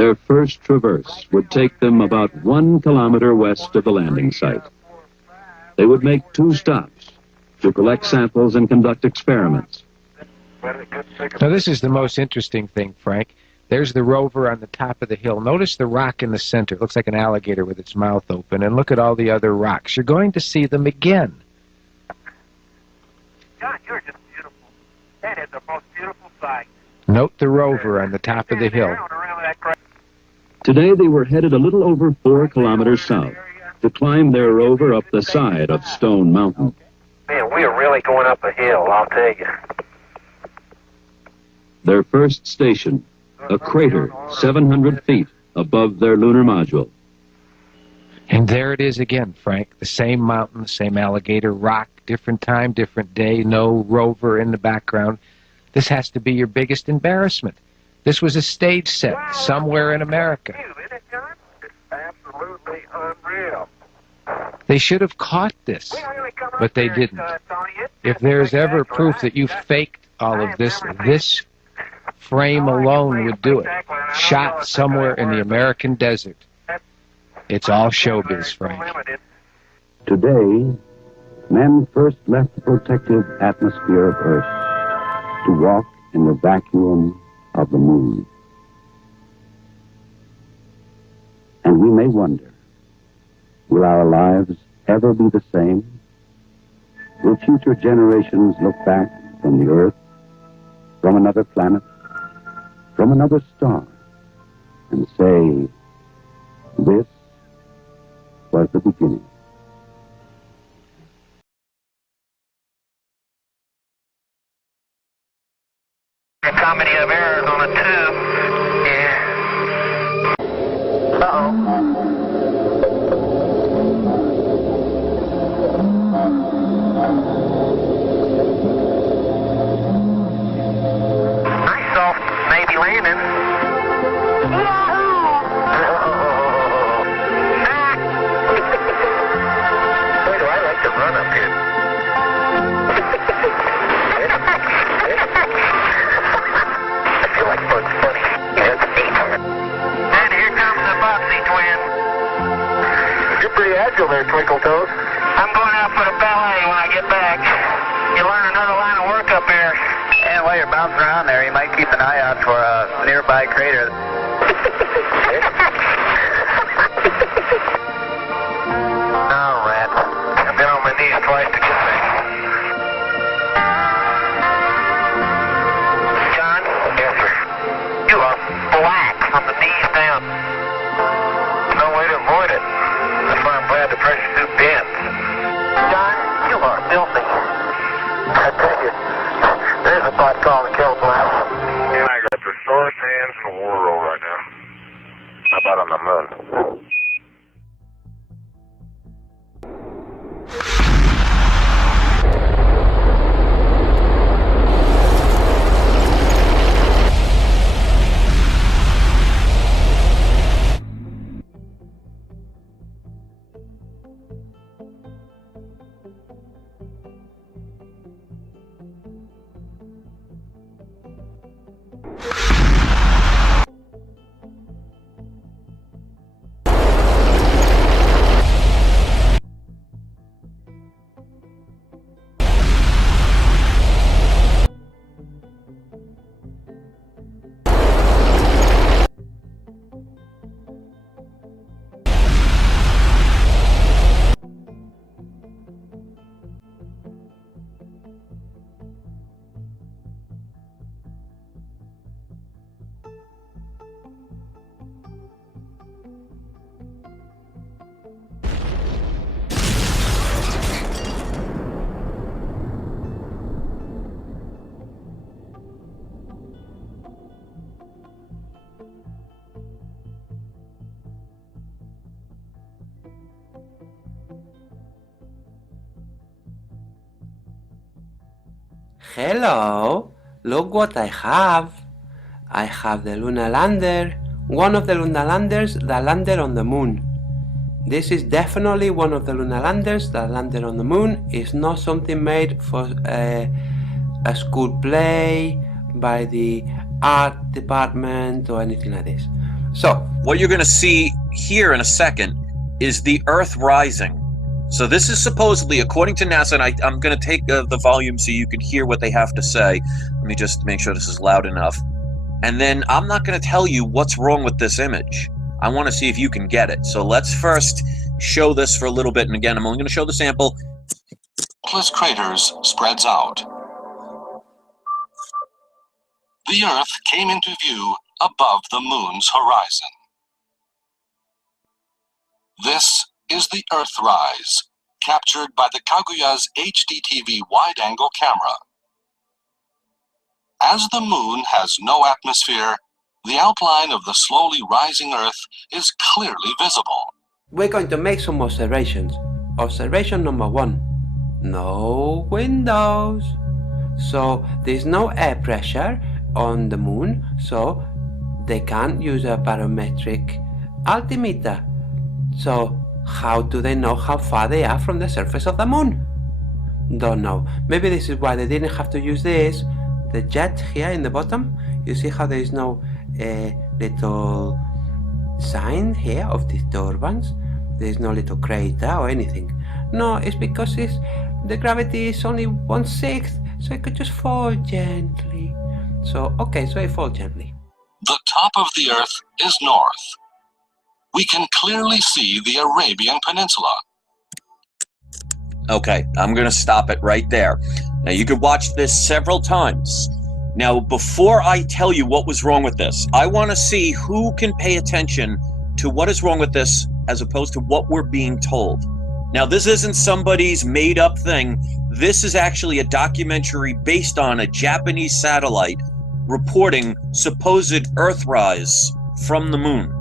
Their first traverse would take them about 1 kilometer west of the landing site. They would make 2 stops to collect samples and conduct experiments. Now, this is the most interesting thing, Frank. There's the rover on the top of the hill. Notice the rock in the center. It looks like an alligator with its mouth open. And look at all the other rocks. You're going to see them again. John, you're just beautiful. That is the most beautiful sight. Note the rover on the top of the hill. Today they were headed a little over 4 kilometers south to climb their rover up the side of Stone Mountain. Man, we are really going up a hill, I'll tell you. Their first station, a crater 700 feet above their lunar module. And there it is again, Frank. The same mountain, the same alligator, rock, different time, different day, no rover in the background. This has to be your biggest embarrassment. This was a stage set somewhere in America. It's absolutely unreal. They should have caught this, but they didn't. If there's ever proof that you faked all of this, this frame alone would do it. Shot somewhere in the American desert. It's all showbiz, Frank. Today, men first left the protective atmosphere of Earth to walk in the vacuum of the moon. And we may wonder, will our lives ever be the same? Will future generations look back from the Earth, from another planet, from another star, and say, this was the beginning? A comedy of errors on a tube. Yeah. Uh-oh. Nice soft Navy landing. Boy, do I like to run up here. Pretty agile there, Twinkle Toes. I'm going out for the ballet when I get back. You learn another line of work up here. And while you're bouncing around there, you might keep an eye out for a nearby crater. Oh, rat. I've been on my knees twice to get back. John? Yes, sir. You are black from the knees down. No way to avoid it. That's why I'm glad the pressure suit bends. John, you are filthy. I tell you, there's a spot called the Kill Blast. I got the sorest hands in the world right now. How about on the moon? Hello, look what I have. I have the lunar lander, one of the lunar landers that landed on the moon. This is definitely one of the lunar landers that landed on the moon. It's not something made for a school play by the art department or anything like this. So, what you're going to see here in a second is the Earth rising. So this is supposedly, according to NASA, and I'm going to take the volume so you can hear what they have to say. Let me just make sure this is loud enough. And then I'm not going to tell you what's wrong with this image. I want to see if you can get it. So let's first show this for a little bit. And again, I'm only going to show the sample. Countless craters spreads out. The Earth came into view above the moon's horizon. This is the Earthrise, captured by the Kaguya's HDTV wide-angle camera. As the moon has no atmosphere, the outline of the slowly rising Earth is clearly visible. we're going to make some observations. Observation number 1. No windows. So there's no air pressure on the moon, so they can't use a barometric altimeter. So how do they know how far they are from the surface of the moon? Don't know. Maybe this is why they didn't have to use this. The jet here in the bottom, you see how there is no little sign here of disturbance? There's no little crater or anything. No, it's because the gravity is only 1/6, so it could just fall gently. So, okay, so it falls gently. The top of the Earth is north. We can clearly see the Arabian Peninsula. Okay, I'm going to stop it right there. Now, you could watch this several times. Now, before I tell you what was wrong with this, I want to see who can pay attention to what is wrong with this as opposed to what we're being told. Now, this isn't somebody's made-up thing. This is actually a documentary based on a Japanese satellite reporting supposed Earthrise from the moon.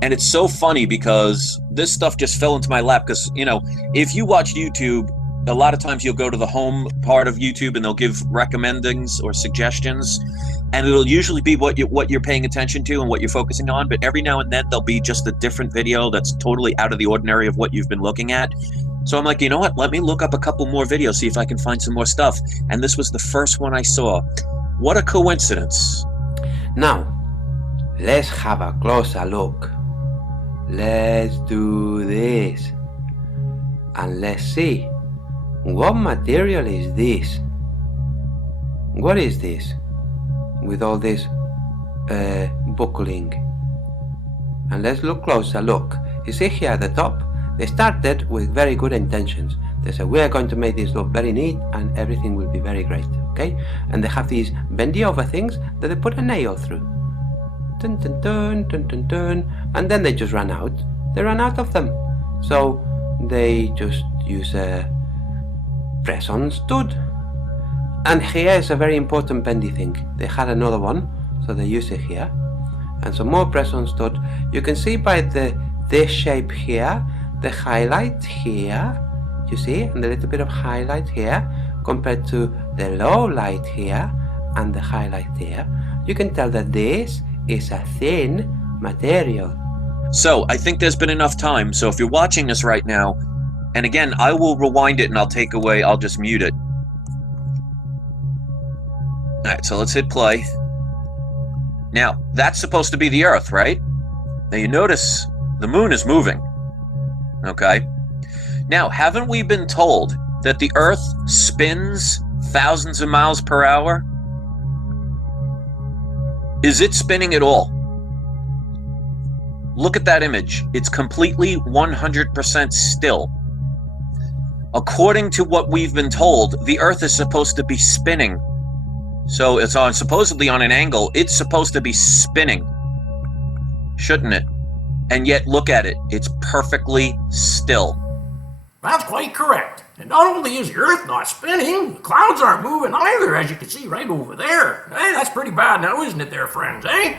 And it's so funny because this stuff just fell into my lap because, you know, if you watch YouTube, a lot of times you'll go to the home part of YouTube and they'll give recommendings or suggestions, and it'll usually be what you're paying attention to and what you're focusing on, but every now and then there'll be just a different video that's totally out of the ordinary of what you've been looking at. So I'm like, you know what, let me look up a couple more videos, see if I can find some more stuff. And this was the first one I saw. What a coincidence. Now, let's have a closer look. Let's do this. And let's see. What material is this? What is this? With all this buckling. And let's look closer. Look, you see here at the top, they started with very good intentions. They said, we are going to make this look very neat and everything will be very great, okay? And they have these bendy over things that they put a nail through. Dun, dun, dun, dun, dun, dun. And then they just ran out. They ran out of them. So they just use a press-on stud. And here is a very important bendy thing. They had another one, so they use it here. And some more press-on stud. You can see by this shape here, the highlight here, you see, and the little bit of highlight here, compared to the low light here and the highlight here. You can tell that this is a thin material. So I think there's been enough time. So if you're watching this right now, and again, I will rewind it and I'll just mute it. All right, so let's hit play. Now, that's supposed to be the Earth, right? Now you notice the moon is moving, okay? Now, haven't we been told that the Earth spins thousands of miles per hour? Is it spinning at all? Look at that image. It's completely 100% still. According to what we've been told, the Earth is supposed to be spinning. So it's supposedly on an angle. It's supposed to be spinning, shouldn't it? And yet, look at it. It's perfectly still. That's quite correct. And not only is the Earth not spinning, the clouds aren't moving either, as you can see right over there. Hey, that's pretty bad now, isn't it there, friends, eh?